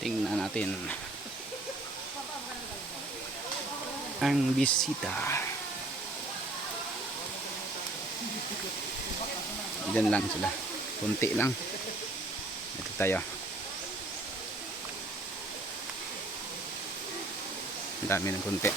Tingnan natin ang bisita. Diyan lang sila. Kunti lang. Ito tayo. Ang dami ng kunti.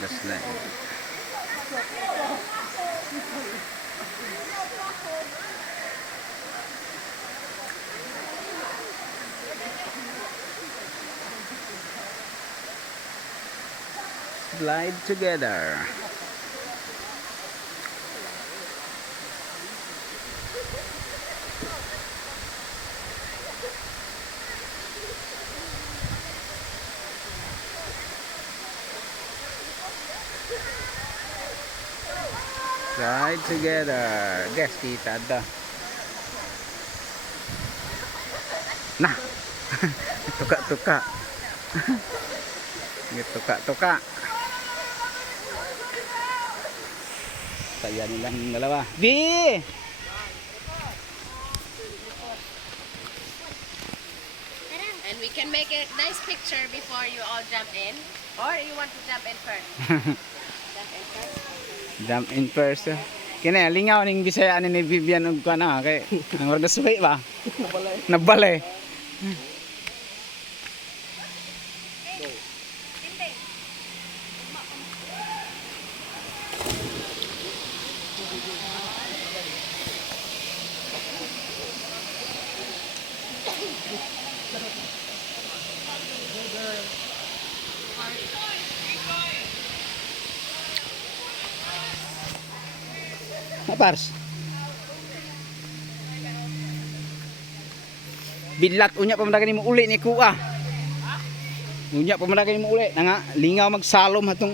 Just like slide together. Slide together. Guys, kita ada. Nah. Tuka-tuka. Tuka-tuka. Saya nilang dalawa. Bi! And we can make a nice picture before you all jump in. Or you want to jump in first? Jump in first? Jump in first. Kini lingaw ning Bisaya ni Vivian ug kana kay ang warga suwi ba? Nabalay. Pars. Bilat unya pamadagan nimo uli ni kuha. Unya pamadagan nimo uli nga lingaw magsalom hatong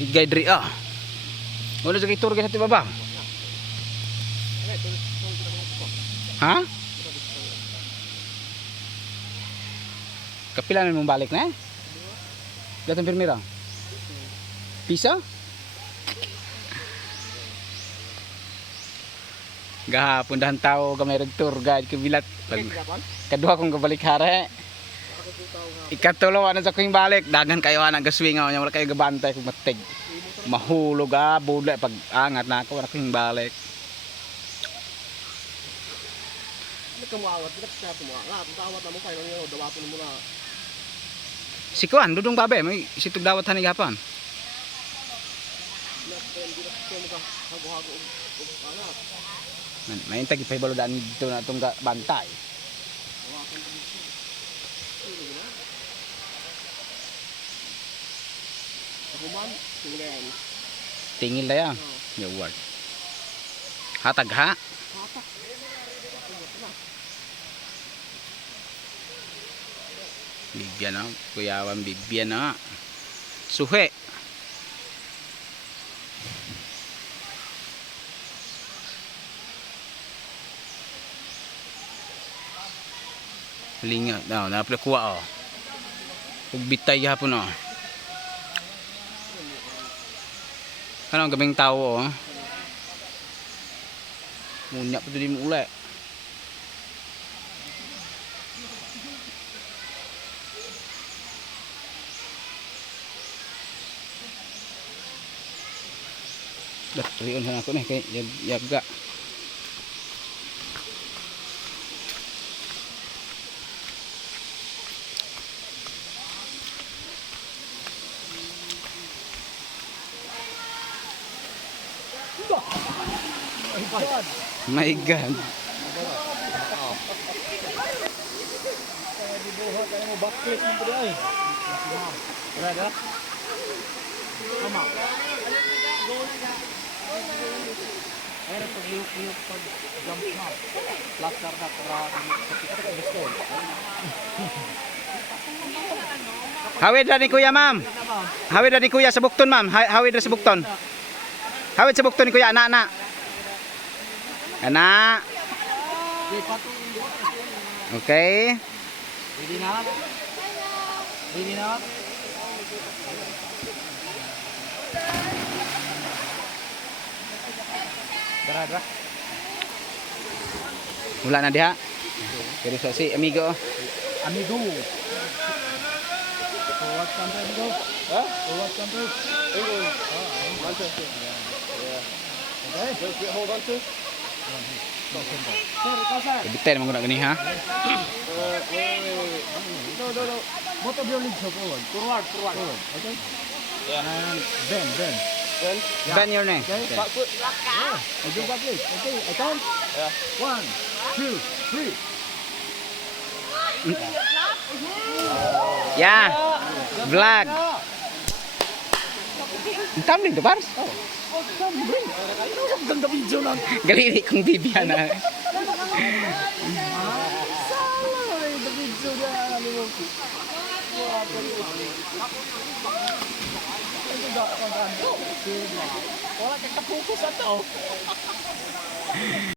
igay diri ah. Wala sa kitur sa baba. Ha? Kapila na mong balik na eh? Gatong pirmira? Pisa? Gahapon dahan tao gamay rag tour guide kabilat. Kadua kong kabalik hare. Ikatulo ano sa kuing balik. Dagan kayo ang gaswingaw nya wala kayo gabantay kung matig. Mahulog budlay pag angat na ako wala kuing balik. Si Kuan dudong babe may situg dawat hani gapon. May intag ipahibalodan dito na itong bantay. Tingil na yan. Yawag. Hatag ha? Bibyan na. Kuyawan bibyan na. Suhe. Linga. Napila kuha oh. Ugbitay hapon oh. Ano ang gabing tao oh. Munya pa din mo uli. Dah, riyon na ako nih kay yaga. My God. Dibuhat ano mo backflip mo pala ay. Brother. Tama. Ayan liyok-liyok pag jump na. Plaster na para kita ka gusto. Hawid na ni kuya, ma'am. Hawid na ni kuya sa bukton, ma'am. Hawid na sa bukton. Hawid sa bukton ni kuya, anak. Anak. Okay. Ready na? Ready na? Dara. Wala na diha. Pero sa si amigo. Amigo. Forward country, amigo. Huh? Forward country. Amigo. One, two, three. Yeah. Okay. Just hold on to. Bitin mo guna gani ha. Wait. No. Both of your legs are forward. Forward. Okay? Yeah. And bend. Yeah. Bend your knee. Okay. Back foot. Yeah. I do back leg. Okay. I count. Yeah. 1, 2, 3. Yeah. Vlog. Tumbling to pars. Ganda video lang. Galili kong bibiyan na. Wala ka kapukusan to.